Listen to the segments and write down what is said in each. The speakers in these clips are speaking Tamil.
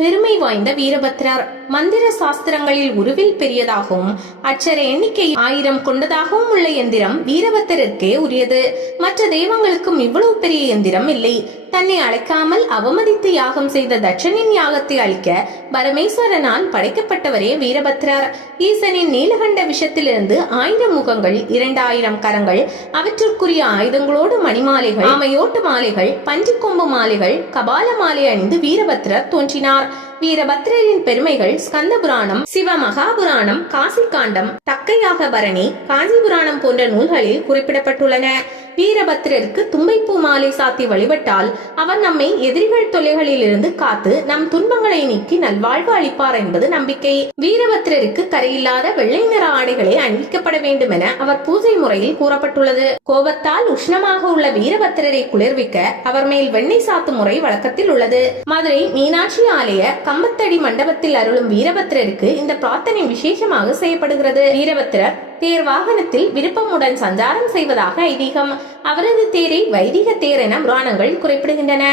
பெருமை வாய்ந்த வீரபத்ரர். மந்திர சாஸ்திரங்களில் உருவில் பெரியதாகவும் அச்சர எண்ணிக்கை ஆயிரம் கொண்டதாகவும் உள்ள எந்திரம் வீரபத்திரருக்கே உரியது. மற்ற தெய்வங்களுக்கும் இவ்வளவு பெரிய எந்திரம் இல்லை. தன்னை அழைக்காமல் அவமதித்து யாகம் செய்த தட்சனின் யாகத்தை அழிக்க பரமேஸ்வரனால் படைக்கப்பட்டவரே வீரபத்ரர். ஈசனின் நீலகண்ட விஷத்திலிருந்து ஆயிரம் முகங்கள் இரண்டாயிரம் கரங்கள் அவற்றிற்குரிய ஆயுதங்களோடு மணிமாலைகள் ஆமையோட்டு மாலைகள் பஞ்சுக்கொம்பு மாலைகள் கபால மாலை அணிந்து வீரபத்ரர் தோன்றினார். வீரபத்ரரின் பெருமைகள் ஸ்கந்த புராணம் சிவ மகாபுராணம் காசி காண்டம் தக்கையாக பரணி காஞ்சிபுராணம் போன்ற நூல்களில் குறிப்பிடப்பட்டுள்ளன. வீரபத்ரருக்கு தும்பைப்பூ மாலை சாத்தி வழிபட்டால் அவர் நம்மை எதிரிகள் தொலைகளில் இருந்து காத்து நம் துன்பங்களை நீக்கி நல்வாழ்வு அளிப்பார் என்பது நம்பிக்கை. வீரபத்ரருக்கு கரையில்லாத வெள்ளை நிற ஆடைகளை அணிவிக்கப்பட வேண்டும் என அவர் பூஜை முறையில் கூறப்பட்டுள்ளது. கோபத்தால் உஷ்ணமாக உள்ள வீரபத்ரரை குளிர்விக்க அவர் மேல் வெண்ணெய் சாத்தும் முறை வழக்கத்தில் உள்ளது. மதுரை மீனாட்சி ஆலய கம்பத்தடி மண்டபத்தில் அருளும் வீரபத்ரருக்கு இந்த பிரார்த்தனை விசேஷமாக செய்யப்படுகிறது. வீரபத்ரர் தேர் வாகனத்தில் விருப்பமுடன் சஞ்சாரம் செய்வதாக ஐதீகம். அவரது தேரை வைதிக தேர் என புராணங்கள் குறிப்பிடுகின்றன.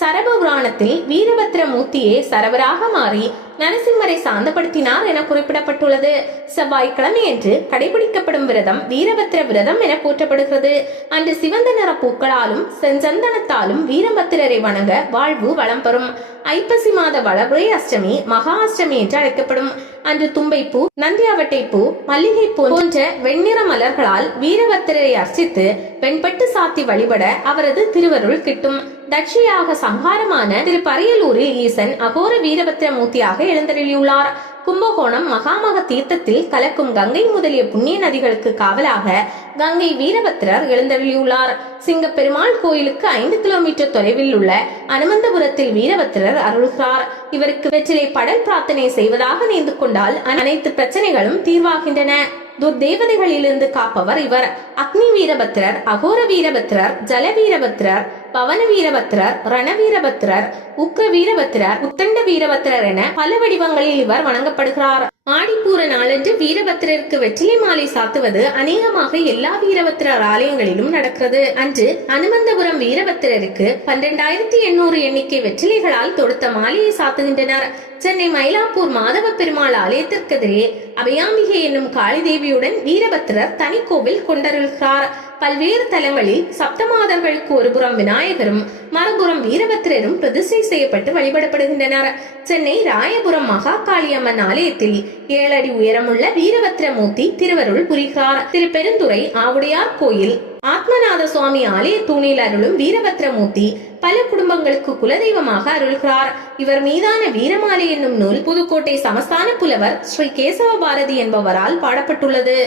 சரப புராணத்தில் வீரபத்ர மூர்த்தியே சரவராக மாறி நரசிம்மரை சாந்தப்படுத்தினார் என குறிப்பிடப்பட்டுள்ளது. செவ்வாய்க்கிழமை என்று கடைபிடிக்கப்படும் விரதம் வீரபத்திர விரதம் என போற்றப்படுகிறது. அன்று சிவந்த நிற பூக்களாலும் செஞ்சந்தனத்தாலும் வீரபத்திரரை வணங்க வாழ்வு வளம் பெறும். ஐப்பசி மாத வளபுரை அஷ்டமி மகா அஷ்டமி என்று அழைக்கப்படும். அன்று தும்பைப்பூ நந்தியாவட்டை பூ மல்லிகை பூ போன்ற வெண்ணிற மலர்களால் வீரபத்திரரை அர்ச்சித்து வெண்பட்டு சாத்தி வழிபட அவரது திருவருள் கிட்டும். தட்சியாக சங்காரமான திரு பரையலூரில் ஈசன் அகோர வீரபத்திர மூர்த்தியாக எழுந்தருளியுள்ளார். கும்பகோணம் மகாமக தீர்த்தத்தில் கலக்கும் கங்கை முதலிய புண்ணிய நதிகளுக்கு காவலாக கங்கை வீரபத்திரர் எழுந்தருளியுள்ளார். சிங்கப்பெருமாள் கோயிலுக்கு ஐந்து கிலோமீட்டர் தொலைவில் உள்ள அனுமந்தபுரத்தில் வீரபத்திரர் அருள்கிறார். இவருக்கு வெற்றிலை படல் பிரார்த்தனை செய்வதாக நேர்ந்து கொண்டால் அனைத்து பிரச்சனைகளும் தீர்வாகின்றன. துர்தேவதைகளிலிருந்து காப்பவர் இவர். அக்னி வீரபத்திரர் அகோர வீரபத்திரர் ஜல வீரபத்திரர் பவன வீரபத்திரர் ரணவீரபத்திரர் உக்ர வீரபத்திரர் உத்தண்ட வீரபத்திரர் என பல வடிவங்களில் இவர் வணங்கப்படுகிறார். ஆடிப்பூர நாளன்று வீரபத்திரருக்கு வெற்றிலை மாலை சாத்துவது அநேகமாக எல்லா வீரபத்திரர் ஆலயங்களிலும் நடக்கிறது. அன்று அனுமந்தபுரம் வீரபத்திரருக்கு பன்னிரண்டாயிரத்தி எண்ணூறு எண்ணிக்கை வெற்றிலைகளால் தொடுத்த மாலையை சாத்துகின்றனர். சென்னை மயிலாப்பூர் மாதவ பெருமாள் ஆலயத்திற்கெதிரே அபயாம்பிகை என்னும் காளி தேவியுடன் வீரபத்திரர் தனி கோவில் கொண்டருள்கிறார். பல்வேறு தலங்களில் சப்தமாதர்களுக்கு ஒருபுறம் விநாயகரும் மறுபுறம் வீரபத்திரரும் பிரதிஷ்டை செய்யப்பட்டு வழிபடப்படுகின்றனர். சென்னை ராயபுரம் மகா காளியம்மன் ஆலயத்தில் ஏழடி உயரமுள்ள வீரபத்திரமூர்த்தி திருவருள் புரிகிறார். திருப்பெருந்துறை ஆவுடையார் கோயில் ஆத்மநாத சுவாமி ஆலய தூணில் அருளும் வீரபத்திரமூர்த்தி பல குடும்பங்களுக்கு குலதெய்வமாக அருள்கிறார். இவர் மீதான வீரமாலை என்னும் நூல் புதுக்கோட்டை சமஸ்தான புலவர் ஸ்ரீ கேசவ பாரதி என்பவரால் பாடப்பட்டுள்ளது.